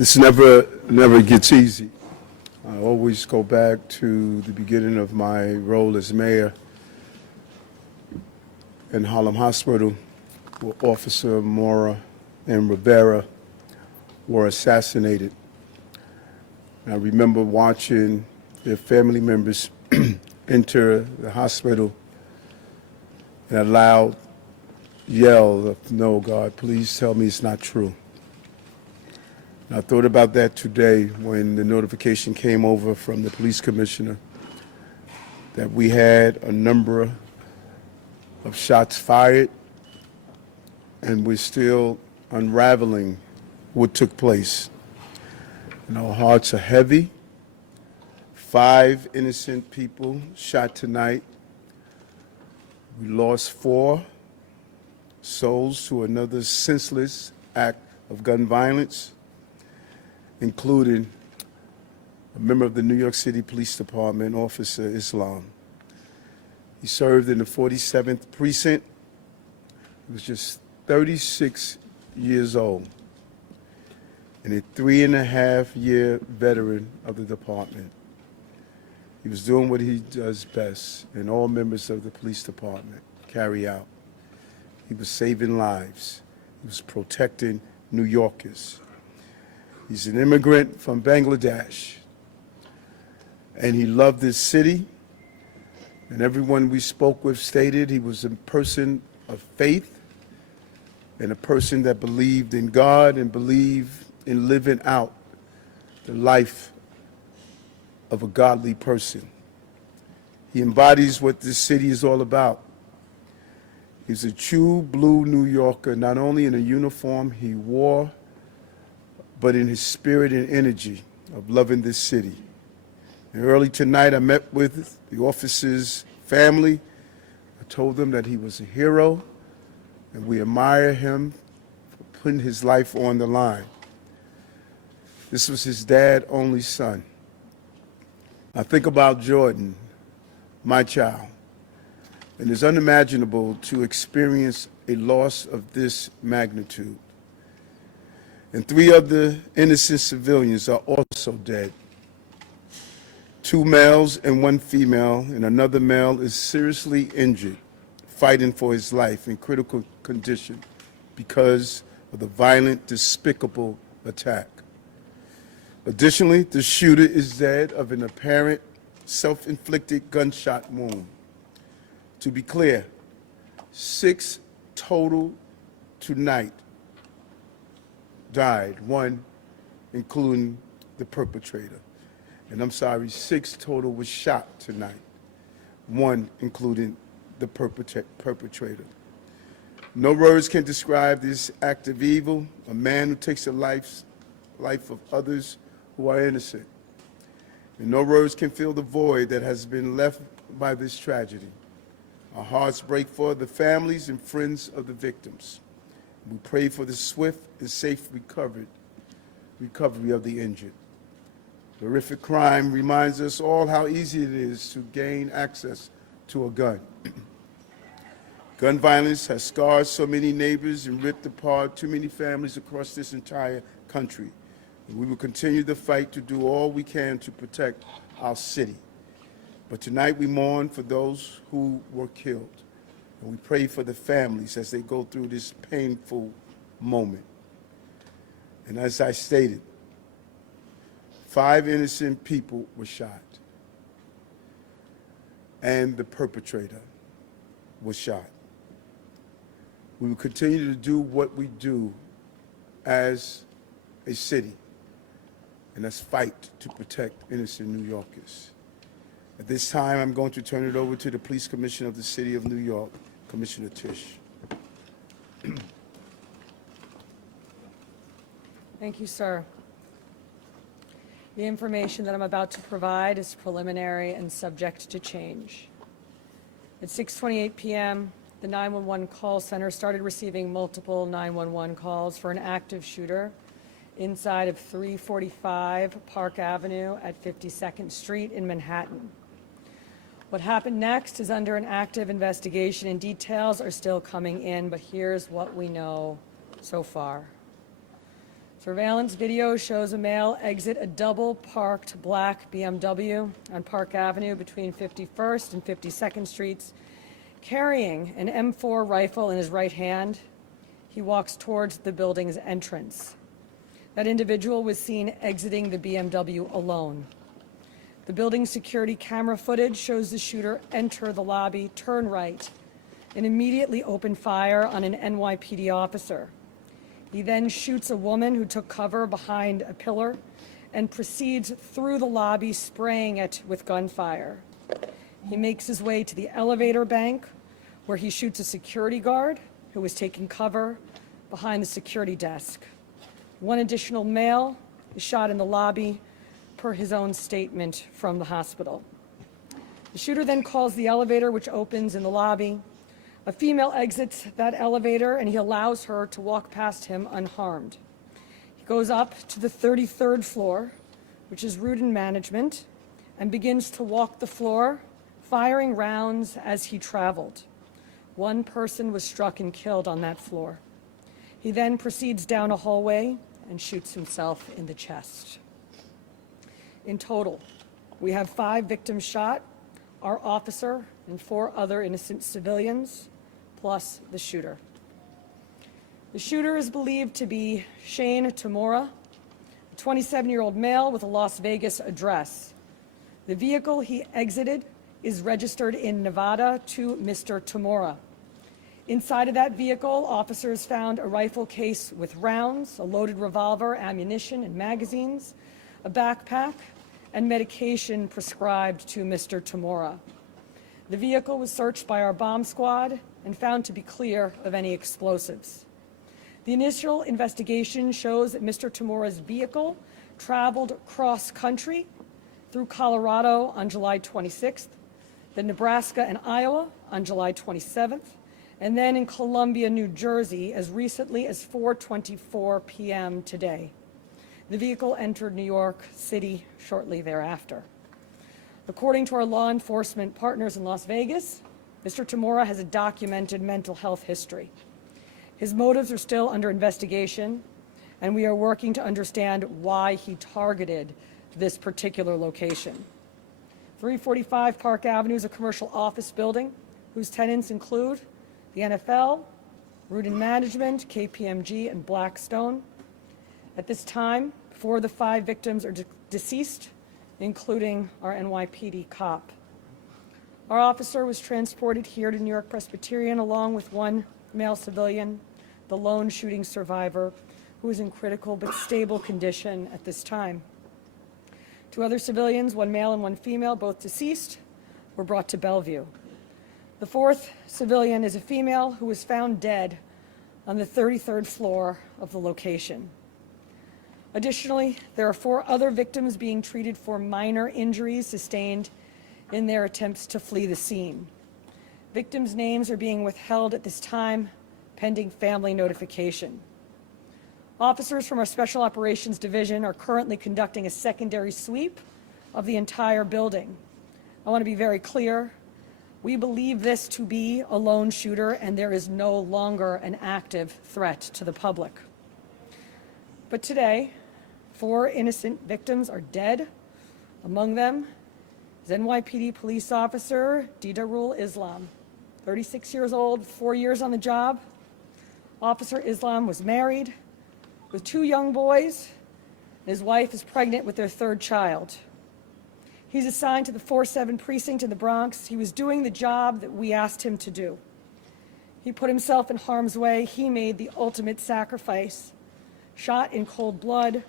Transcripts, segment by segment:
This never gets easy. I always go back to the beginning of my role as mayor in Harlem Hospital, where Officer Mora and Rivera were assassinated. I remember watching their family members enter the hospital in a loud yell of, "No, God, please tell me it's not true." And I thought about that today when the notification came over from the police commissioner that we had a number of shots fired, and we're still unraveling what took place. And our hearts are heavy. 5 innocent people shot tonight. We lost 4 souls to another senseless act of gun violence, including a member of the New York City Police Department, Officer Islam. He served in the 47th Precinct. He was just 36 years old and a 3.5-year veteran of the department. He was doing what he does best, and all members of the police department carry out. He was saving lives. He was protecting New Yorkers. He's an immigrant from Bangladesh, and he loved this city, and everyone we spoke with stated he was a person of faith and a person that believed in God and believed in living out the life of a godly person. He embodies what this city is all about. He's a true blue New Yorker, not only in the uniform he wore, but in his spirit and energy of loving this city. And early tonight, I met with the officer's family. I told them that he was a hero, and we admire him for putting his life on the line. This was his dad's only son. I think about Jordan, my child, and it's unimaginable to experience a loss of this magnitude. And 3 other innocent civilians are also dead. 2 males and 1 female, and another male is seriously injured, fighting for his life in critical condition because of the violent, despicable attack. Additionally, the shooter is dead of an apparent self-inflicted gunshot wound. To be clear, 6 total tonight died, 1 including the perpetrator. And I'm sorry, 6 total was shot tonight, 1 including the perpetrator. No words can describe this act of evil, a man who takes the life of others who are innocent. And no words can fill the void that has been left by this tragedy. Our hearts break for the families and friends of the victims. We pray for the swift and safe recovery of the injured. The horrific crime reminds us all how easy it is to gain access to a gun. Gun violence has scarred so many neighbors and ripped apart too many families across this entire country. We will continue the fight to do all we can to protect our city. But tonight we mourn for those who were killed, and we pray for the families as they go through this painful moment. And as I stated, 5 innocent people were shot, and the perpetrator was shot. We will continue to do what we do as a city, and that's fight to protect innocent New Yorkers. At this time, I'm going to turn it over to the Police Commissioner of the City of New York, Commissioner Tisch. Thank you, sir. The information that I'm about to provide is preliminary and subject to change. At 6:28 p.m., the 911 call center started receiving multiple 911 calls for an active shooter inside of 345 Park Avenue at 52nd Street in Manhattan. What happened next is under an active investigation, and details are still coming in, but here's what we know so far. Surveillance video shows a male exit a double-parked black BMW on Park Avenue between 51st and 52nd Streets, carrying an M4 rifle in his right hand. He walks towards the building's entrance. That individual was seen exiting the BMW alone. The building's security camera footage shows the shooter enter the lobby, turn right, and immediately open fire on an NYPD officer. He then shoots a woman who took cover behind a pillar and proceeds through the lobby, spraying it with gunfire. He makes his way to the elevator bank, where he shoots a security guard who was taking cover behind the security desk. One additional male is shot in the lobby, per his own statement from the hospital. The shooter then calls the elevator, which opens in the lobby. A female exits that elevator, and he allows her to walk past him unharmed. He goes up to the 33rd floor, which is route and management, and begins to walk the floor, firing rounds as he traveled. One person was struck and killed on that floor. He then proceeds down a hallway and shoots himself in the chest. In total, we have 5 victims shot, our officer and 4 other innocent civilians, plus the shooter. The shooter is believed to be Shane Tamora, a 27-year-old male with a Las Vegas address. The vehicle he exited is registered in Nevada to Mr. Tamora. Inside of that vehicle, officers found a rifle case with rounds, a loaded revolver, ammunition, and magazines, a backpack, and medication prescribed to Mr. Tamora. The vehicle was searched by our bomb squad and found to be clear of any explosives. The initial investigation shows that Mr. Tamora's vehicle traveled cross-country through Colorado on July 26th, then Nebraska and Iowa on July 27th, and then in Columbia, New Jersey, as recently as 4:24 p.m. today. The vehicle entered New York City shortly thereafter. According to our law enforcement partners in Las Vegas, Mr. Tamora has a documented mental health history. His motives are still under investigation, and we are working to understand why he targeted this particular location. 345 Park Avenue is a commercial office building whose tenants include the NFL, Root and Management, KPMG, and Blackstone. At this time, 4 of the 5 victims are deceased, including our NYPD cop. Our officer was transported here to New York Presbyterian along with 1 male civilian, the lone shooting survivor, who is in critical but stable condition at this time. 2 other civilians, 1 male and 1 female, both deceased, were brought to Bellevue. The 4th civilian is a female who was found dead on the 33rd floor of the location. Additionally, there are 4 other victims being treated for minor injuries sustained in their attempts to flee the scene. Victims' names are being withheld at this time, pending family notification. Officers from our Special Operations Division are currently conducting a secondary sweep of the entire building. I want to be very clear. We believe this to be a lone shooter, and there is no longer an active threat to the public. But today, 4 innocent victims are dead. Among them is NYPD police officer Didarul Islam, 36 years old, 4 years on the job. Officer Islam was married with 2 young boys, and his wife is pregnant with their 3rd child. He's assigned to the 4-7 precinct in the Bronx. He was doing the job that we asked him to do. He put himself in harm's way. He made the ultimate sacrifice, shot in cold blood,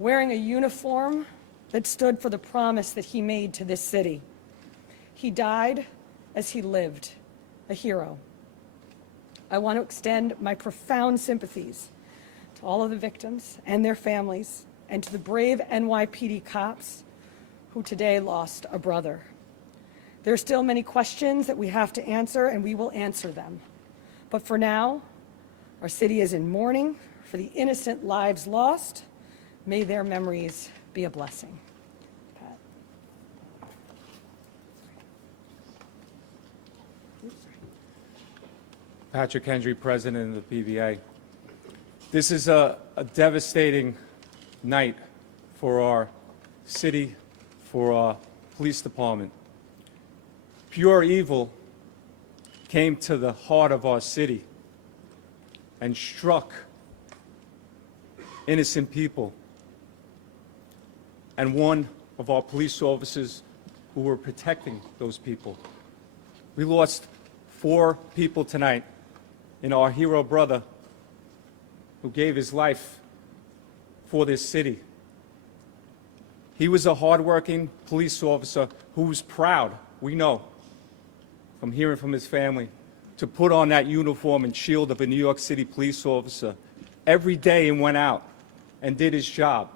wearing a uniform that stood for the promise that he made to this city. He died as he lived, a hero. I want to extend my profound sympathies to all of the victims and their families, and to the brave NYPD cops who today lost a brother. There are still many questions that we have to answer, and we will answer them. But for now, our city is in mourning for the innocent lives lost. May their memories be a blessing. Pat. Patrick Hendry, President of the PVA. This is a devastating night for our city, for our police department. Pure evil came to the heart of our city and struck innocent people. And one of our police officers who were protecting those people. We lost 4 people tonight in our hero brother who gave his life for this city. He was a hardworking police officer who was proud, we know, from hearing from his family, to put on that uniform and shield of a New York City police officer every day and went out and did his job.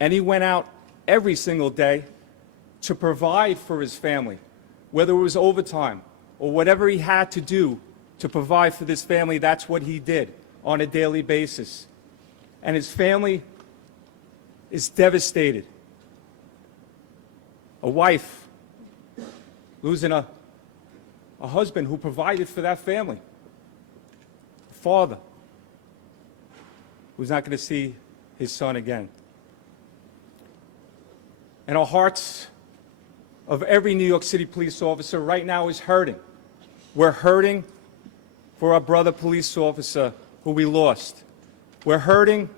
And he went out every single day to provide for his family, whether it was overtime or whatever he had to do to provide for this family. That's what he did on a daily basis. And his family is devastated. A wife losing a husband who provided for that family. A father who's not going to see his son again. And our hearts of every New York City police officer right now is hurting. We're hurting for our brother police officer who we lost. We're hurting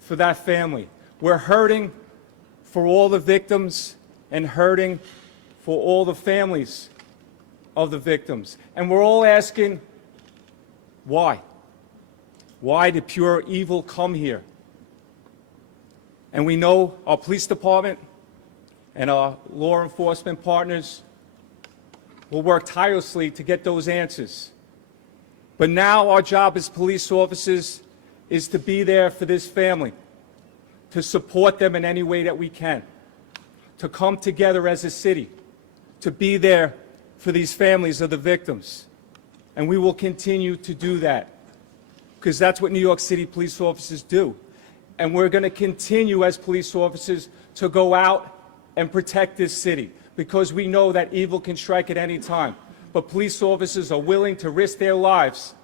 for that family. We're hurting for all the victims and hurting for all the families of the victims. And we're all asking, why? Why did pure evil come here? And we know our police department and our law enforcement partners will work tirelessly to get those answers. But now our job as police officers is to be there for this family, to support them in any way that we can, to come together as a city, to be there for these families of the victims. And we will continue to do that, because that's what New York City police officers do. And we're going to continue as police officers to go out and protect this city, because we know that evil can strike at any time. But police officers are willing to risk their lives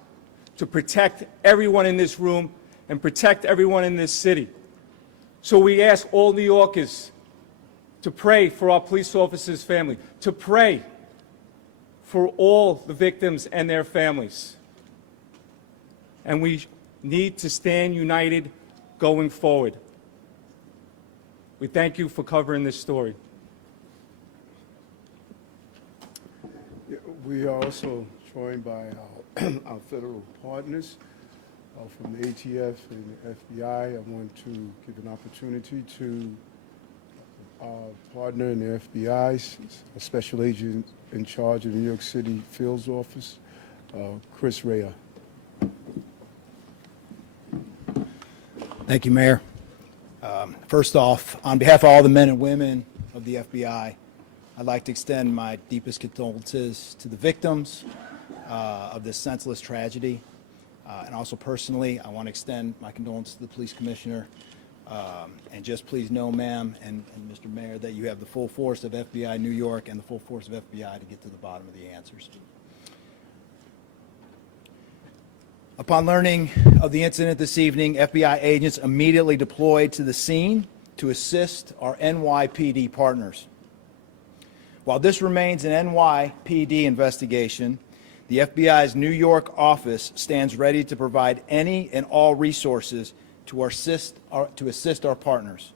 to protect everyone in this room and protect everyone in this city. So we ask all New Yorkers to pray for our police officers' family, to pray for all the victims and their families. And we need to stand united going forward. We thank you for covering this story. We are also joined by our federal partners from the ATF and the FBI. I want to give an opportunity to our partner in the FBI, a special agent in charge of the New York City Fields Office, Chris Rea. Thank you, Mayor. First off, on behalf of all the men and women of the FBI, I'd like to extend my deepest condolences to the victims of this senseless tragedy. And also personally, I want to extend my condolences to the police commissioner. And just please know, ma'am and Mr. Mayor, that you have the full force of FBI New York and the full force of FBI to get to the bottom of the answers. Upon learning of the incident this evening, FBI agents immediately deployed to the scene to assist our NYPD partners. While this remains an NYPD investigation, the FBI's New York office stands ready to provide any and all resources to assist our partners.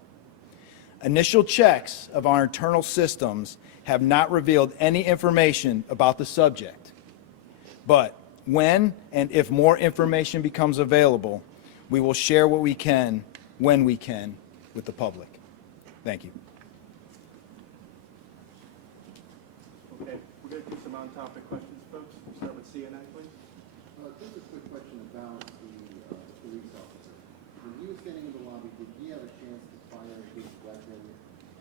Initial checks of our internal systems have not revealed any information about the subject, but when and if more information becomes available, we will share what we can, when we can, with the public. Thank you. Okay, we're going to do some on-topic questions, folks. We'll start with CNI, please. Just a quick question about the police officer. When he was standing in the lobby, did he have a chance to fire his weapon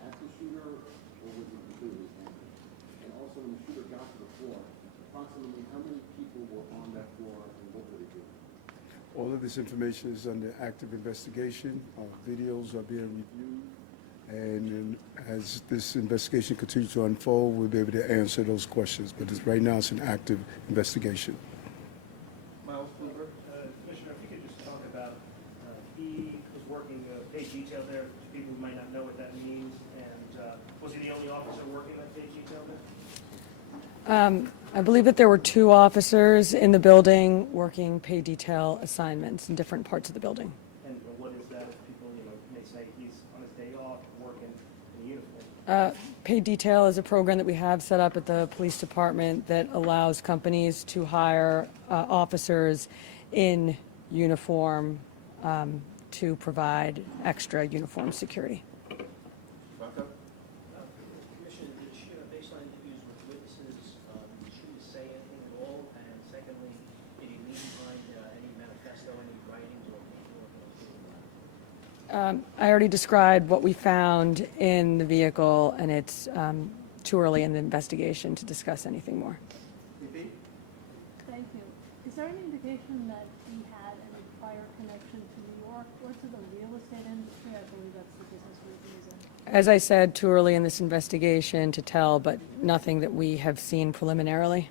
at the shooter, or was he completely angry? And also, when the shooter got to the floor, approximately how many people were on that floor, and what were they doing? All of this information is under active investigation. Our videos are being reviewed. And as this investigation continues to unfold, we'll be able to answer those questions. But right now, it's an active investigation. Miles Kluber. Commissioner, a working paid detail there, to people who might not know what that means, and was he the only officer working that paid detail there? I believe that there were 2 officers in the building working pay detail assignments in different parts of the building. And what is that if people, may say he's on his day off working in a uniform? Paid detail is a program that we have set up at the police department that allows companies to hire officers in uniform to provide extra uniform security. Commissioner, did she, based on interviews with witnesses, did she say anything at all? And secondly, did he leave behind any manifesto, any writings or paperwork? I already described what we found in the vehicle, and it's too early in the investigation to discuss anything more. Thank you. Is there any indication that he had any prior connection to New York or to the real estate industry? I believe that's the business we're using. As I said, too early in this investigation to tell, but nothing that we have seen preliminarily.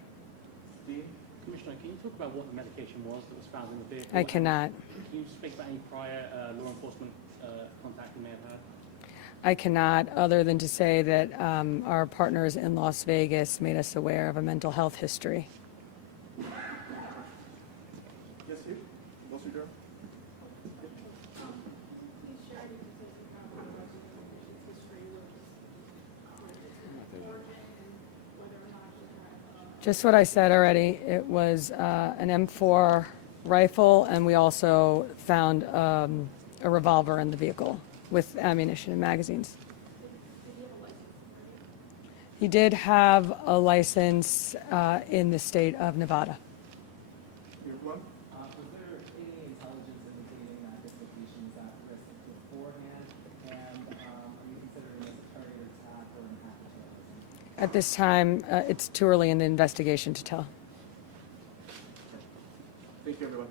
Commissioner, can you talk about what the medication was that was found in the vehicle? I cannot. Can you speak about any prior law enforcement contact you may have had? I cannot, other than to say that our partners in Las Vegas made us aware of a mental health history. Yes, you? Wilson Durham? Just what I said already. It was an M4 rifle, and we also found a revolver in the vehicle with ammunition and magazines. He did have a license in the state of Nevada. Your one? Was there any intelligence indicating that this location was at risk beforehand? And are you considering this a targeted attack or an act of terrorism? At this time, it's too early in the investigation to tell. Thank you, everyone.